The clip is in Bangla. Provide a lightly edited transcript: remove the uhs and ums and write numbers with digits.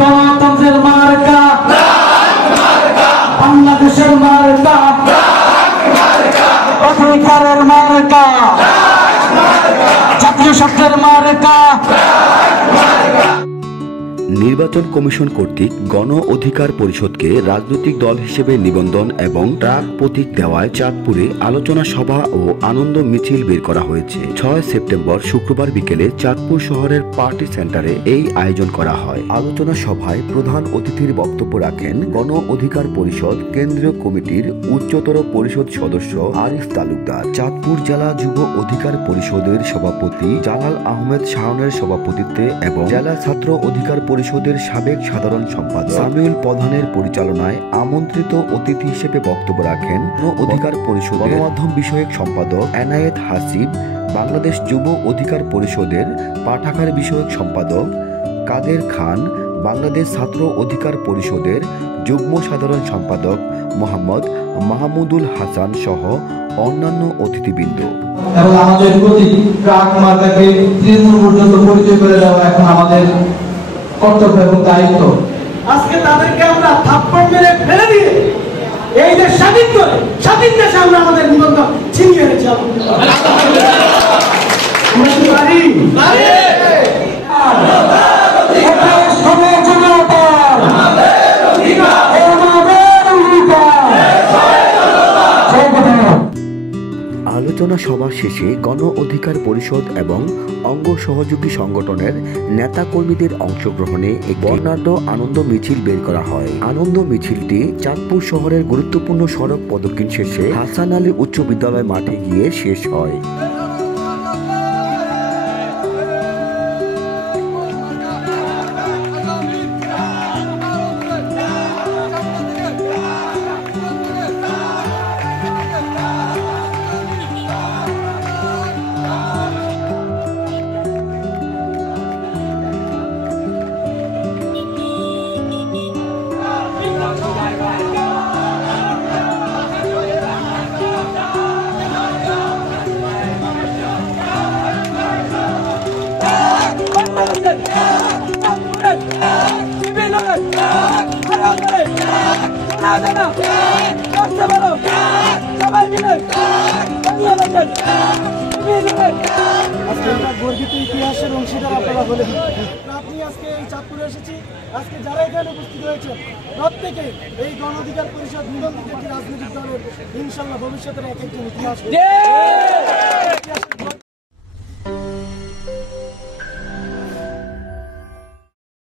গণতন্ত্রের মার্কা বাংলাদেশের মার্কা অধিকারের মার্কা জাতীয় স্বার্থের মার্কা। নির্বাচন কমিশন কর্তৃক গণ অধিকার পরিষদকে রাজনৈতিক দল হিসেবে নিবন্ধন এবং ট্রাক প্রতীক দেওয়ায় চাঁদপুরে আলোচনা সভা ও আনন্দ মিছিল বের করা হয়েছে। 6 সেপ্টেম্বর শুক্রবার বিকেলে চাঁদপুর শহরের পার্টি সেন্টারে এই আয়োজন করা হয়। আলোচনা সভায় প্রধান অতিথির বক্তব্য রাখেন গণ অধিকার পরিষদ কেন্দ্রীয় কমিটির উচ্চতর পরিষদ সদস্য আরিফ তালুকদার, চাঁদপুর জেলা যুব অধিকার পরিষদের সভাপতি জালাল আহমেদ শাওনের সভাপতিত্বে এবং জেলা ছাত্র অধিকার পরিষদের সাবেক সাধারণ সম্পাদক সামিউল প্রধানের পরিচালনায় আমন্ত্রিত অতিথি হিসেবে বক্তব্য রাখেন গণ অধিকার পরিষদের গণমাধ্যম বিষয়ক সম্পাদক এনায়েত হাসিব, বাংলাদেশ যুব অধিকার পরিষদের পাঠাগার বিষয়ক সম্পাদক কাদের খান, বাংলাদেশ ছাত্র অধিকার পরিষদের যুগ্ম সাধারণ সম্পাদক মোহাম্মদ মাহমুদুল হাসান সহ অন্যান্য অতিথিবৃন্দ। এবং আমাদের প্রতি ট্রাক মার্কাকে তৃণমূল পর্যন্ত পরিচয় করে দেওয়া এখন আমাদের কর্তব্য এবং দায়িত্ব। আজকে তাদেরকে আমরা থাপ্পড় মেরে ফেলে দিয়ে এই দেশ স্বাধীন করে স্বাধীন দেশে আমরা আমাদের নিবন্ধন ছিনিয়ে এনেছি। আমরা কি পারি? আলোচনা সভা শেষে গণ অধিকার পরিষদ এবং অঙ্গ সহযোগী সংগঠনের নেতা কর্মীদের অংশগ্রহণে এক বর্ণাঢ্য আনন্দ মিছিল বের করা হয়। আনন্দ মিছিলটি চাঁদপুর শহরের গুরুত্বপূর্ণ সড়ক প্রদক্ষিণ শেষে হাসান আলী উচ্চ বিদ্যালয় মাঠে গিয়ে শেষ হয়। গর্বিত ইতিহাসের অংশীদার আপনারা হলেন। আপনি আজকে এই চাঁদপুরে এসেছি, আজকে যারা এখানে উপস্থিত হয়েছে প্রত্যেকে এই গণ অধিকার পরিষদ নিবন্ধিত একটি রাজনৈতিক দলের ইনশাল্লাহ ভবিষ্যতের এক একজন ইতিহাস